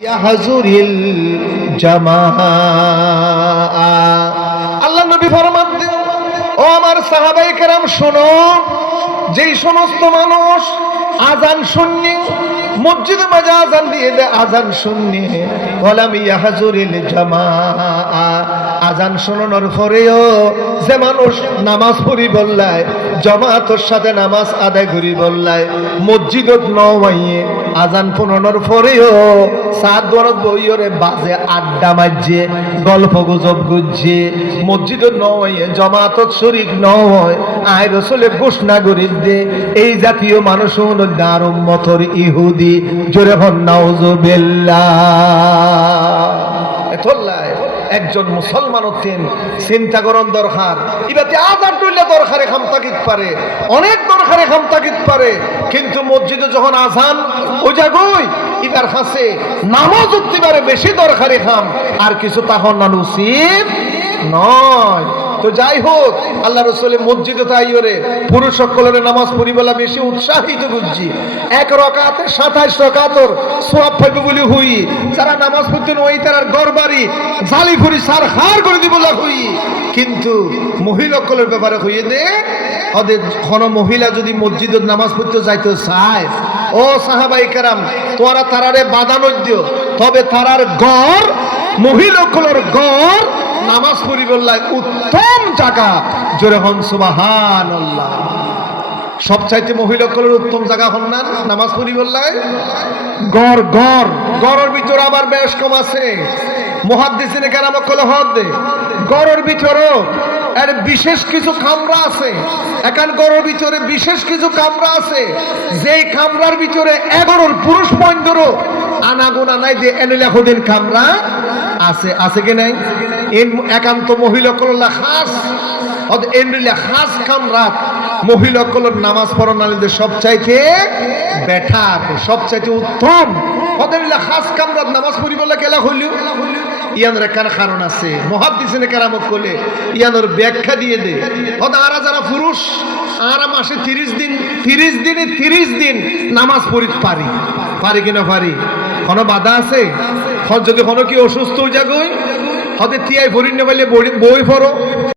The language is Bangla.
ইয়াহজুরিল জামাআ। আল্লাহ নবী ফরমান দেন, ও আমার সাহাবায়ে কেরাম শোনো, যেই সমস্ত মানুষ আযান শুননি, মসজিদে মাঝে আযান দিয়ে দেয়, আযান শুননি, ওয়ালাম ইয়াহজুরিল জামাআ, আযান শোনানোর পরেও যে মানুষ নামাজ পড়ি বললায়, জামাতের সাথে নামাজ আদায় করি বললায়, মসজিদত নওয়াইয়ে আযান শোনানোর পরেও সাত বরত বইরে বাজে আড্ডা মারছে, গল্প গুজব গুজছে, মসজিদত নওয়াইয়ে জামাতত শরীক নয়, আয় রাসূলে ঘোষণা করে দে এই জাতীয় মানুষ হলো তার উম্মতের ইহুদি। জোরে হন নাউযুবিল্লাহ। এতলাই একজন মুসলমান হতেন চিন্তা করন দরকার, ইবাতে আযান তুললে দরকারে খামতাকিত পারে, অনেক দরকারে খামতাকিত পারে, কিন্তু মসজিদে যখন আযান ও জাগই ইবার কাছে নামাজ উঠতে পারে বেশি দরকারে খাম, আর কিছু তখন না উচিত নয়। তো যাই হোক, আল্লাহ রাসূলের মসজিদে তাইরে পুরুষ সকলের নামাজ পড়িবেলা বেশি উৎসাহিত বুঝছি। এক রাকাতে 27 রাকাতর সওয়াব পাইবে বলি হই, যারা নামাজ পড়তেন ওই তার গরবারি জালি ফুরি সার হার করে দিবলা হই। কিন্তু মহিলা সকলের ব্যাপারে হইয়ে দে, ওদের কোন মহিলা যদি মসজিদে নামাজ পড়তে যাইতে চায়, ও সাহাবায়ে কেরাম তোরা তারারে বাধা দিও, তবে তারার গড় মহিলা সকলের গড় নামাজ পড়িবল্লায় উত্তম জায়গা। জোরে হন সুবহানাল্লাহ। সবচাইতে মহিলা সকলের উত্তম জায়গা হন না নামাজ পড়িবল্লায় গড়। গড় গড়ের ভিতরে আবার বেশ কম আছে, মুহাদ্দিসিনে কেরাম কলে হদ গড়ের ভিতরে এর বিশেষ কিছু কামরা আছে। এখান গড়ের ভিতরে বিশেষ কিছু কামরা আছে, যেই কামরার ভিতরে 11 পুরুষ পয়েন্টরও আনাগুনা নাই যে এনে খুদিন কামরা আছে, আছে কি নাই? একান্ত মহিলা কল্লা খাস এনরিলা খাস কামরাত মহিলা কলর নামাজ পড়ানোদের সবচাইতে বেটার, সবচাইতে উত্তম ওদের খাস কামরাত নামাজ পড়ি বলে কেলা হইল। ইয়ানোর একখানা কারণ আছে, মুহাদ্দিসিনে কেরামত করলে ইয়ানোর ব্যাখ্যা দিয়ে দে। আরা যারা পুরুষ আরা মাসে 30 দিন নামাজ পড়িতে পারি কিনা পারি? কোনো বাধা আছে? যদি কোনো কি অসুস্থ হয়ে যাগই হতে তিয়াই ভরি নেবাইলে বই পড়ো।